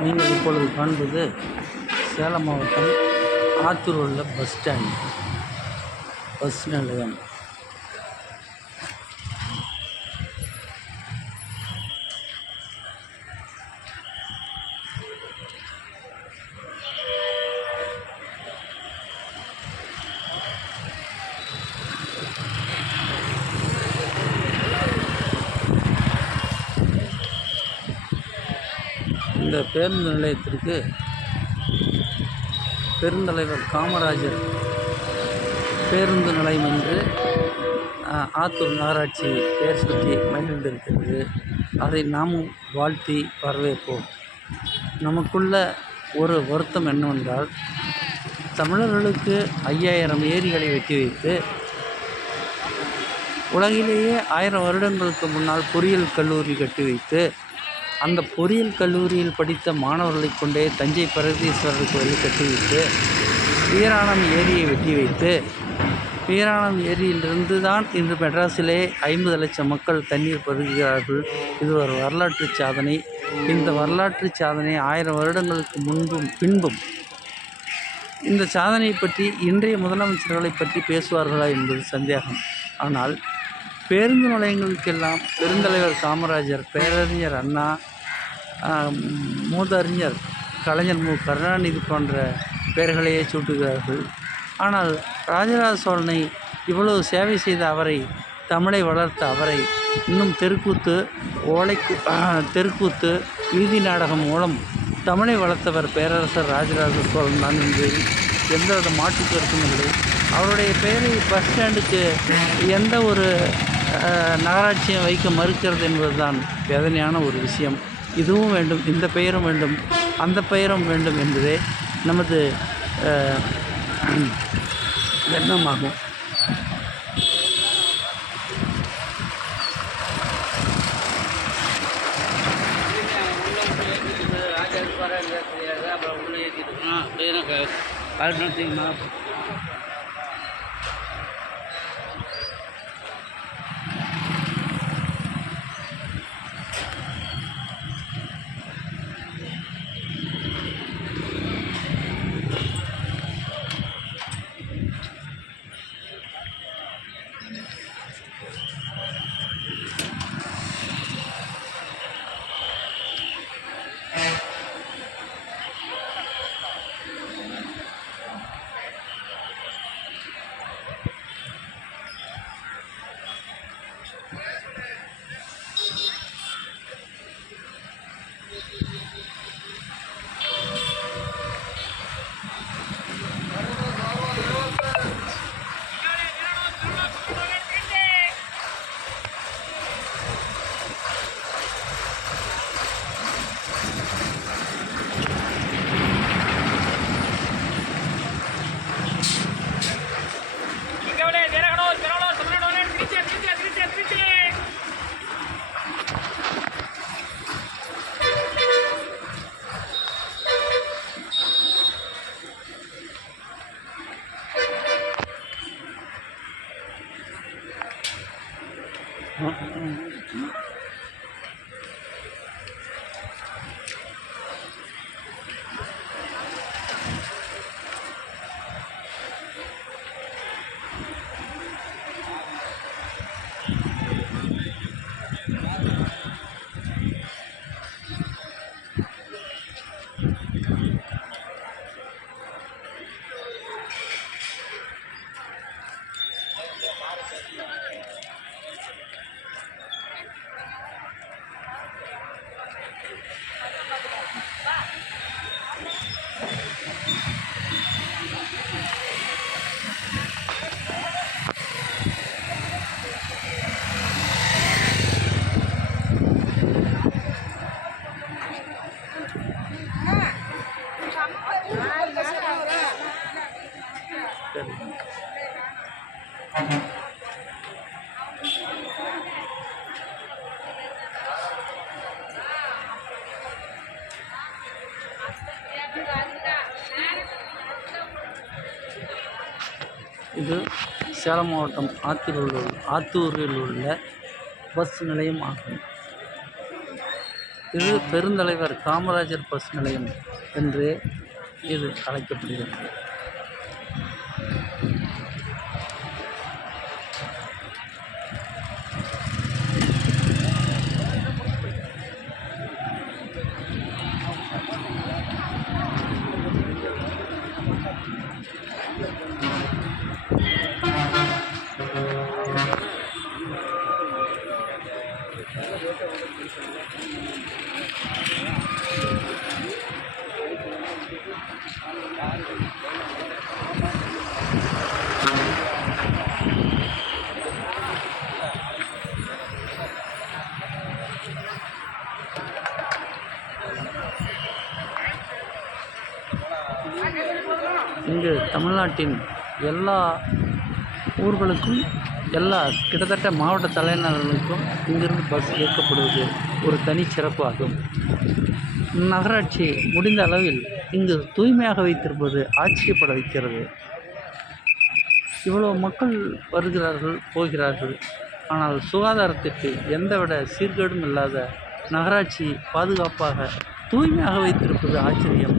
நீங்கள் இப்பொழுது காண்பது சேலம் மாவட்டம் ஆத்தூர் உள்ள பஸ் நிலையம். இந்த பேருந்து நிலையத்திற்கு பெருந்தலைவர் காமராஜர் பேருந்து நிலையம் என்று ஆத்தூர் நகராட்சி பெயர் சுற்றி மகிழ்ந்திருக்கிறது. அதை நாமும் வாழ்த்தி வரவேற்போம். நமக்குள்ள ஒரு வருத்தம் என்னவென்றால், தமிழர்களுக்கு 5000 ஏரிகளை வெட்டி வைத்து உலகிலேயே 1000 வருடங்களுக்கு முன்னால் பொறியியல் கல்லூரி கட்டி வைத்து அந்த பொறியியல் கல்லூரியில் படித்த மாணவர்களை கொண்டே தஞ்சை பிரகதீஸ்வரர் கோயிலை கட்டி வைத்து வீராணம் ஏரியை வெட்டி வைத்து வீராணம் ஏரியிலிருந்து தான் இன்று மெட்ராஸிலே 50 லட்சம் மக்கள் தண்ணீர் பருகுகிறார்கள். இது ஒரு வரலாற்று சாதனை. இந்த வரலாற்று சாதனை 1000 வருடங்களுக்கு பின்பும் இந்த சாதனையை பற்றி இன்றைய முதலமைச்சர்களை பற்றி பேசுவார்களா என்பது சந்தேகம். ஆனால் பேருந்து நிலையங்களுக்கெல்லாம் பெருந்தலைவர் காமராஜர், பேரறிஞர் அண்ணா, மூதறிஞர் கலைஞர் மு கருணாநிதி போன்ற பெயர்களையே சூட்டுகிறார்கள். ஆனால் ராஜராஜ சோழனை இவ்வளவு சேவை செய்த அவரை, தமிழை வளர்த்த அவரை இன்னும் தெருக்கூத்து வீதி நாடகம் மூலம் தமிழை வளர்த்தவர் பேரரசர் ராஜராஜ சோழன் தான் என்பதில் எந்தவித மாற்று கருத்தும் இல்லை. அவருடைய பெயரை பஸ் ஸ்டாண்டுக்கு எந்த ஒரு நகராட்சியும் வைக்க மறுக்கிறது என்பதுதான் வேதனையான ஒரு விஷயம். இதுவும் வேண்டும், இந்த பெயரும் வேண்டும், அந்த பெயரும் வேண்டும் என்பதே நமது எண்ணமாகும். இது சேலம் மாவட்டம் ஆத்தூரில் உள்ள பஸ் நிலையம் ஆகும். இது பெருந்தலைவர் காமராஜர் பஸ் நிலையம் என்று இது அழைக்கப்படுகிறது. இங்கு தமிழ்நாட்டின் எல்லா ஊர்களுக்கும் கிட்டத்தட்ட மாவட்ட தலைநகர்களுக்கும் இங்கிருந்து பஸ் இயக்கப்படுவது ஒரு தனி சிறப்பாகும். நகராட்சி முடிந்த அளவில் இங்கு தூய்மையாக வைத்திருப்பது ஆச்சரியப்பட வைக்கிறது. இவ்வளோ மக்கள் வருகிறார்கள் போகிறார்கள், ஆனால் சுகாதாரத்திற்கு எந்தவித சீர்கேடும் இல்லாத நகராட்சி பாதுகாப்பாக தூய்மையாக வைத்திருப்பது ஆச்சரியம்.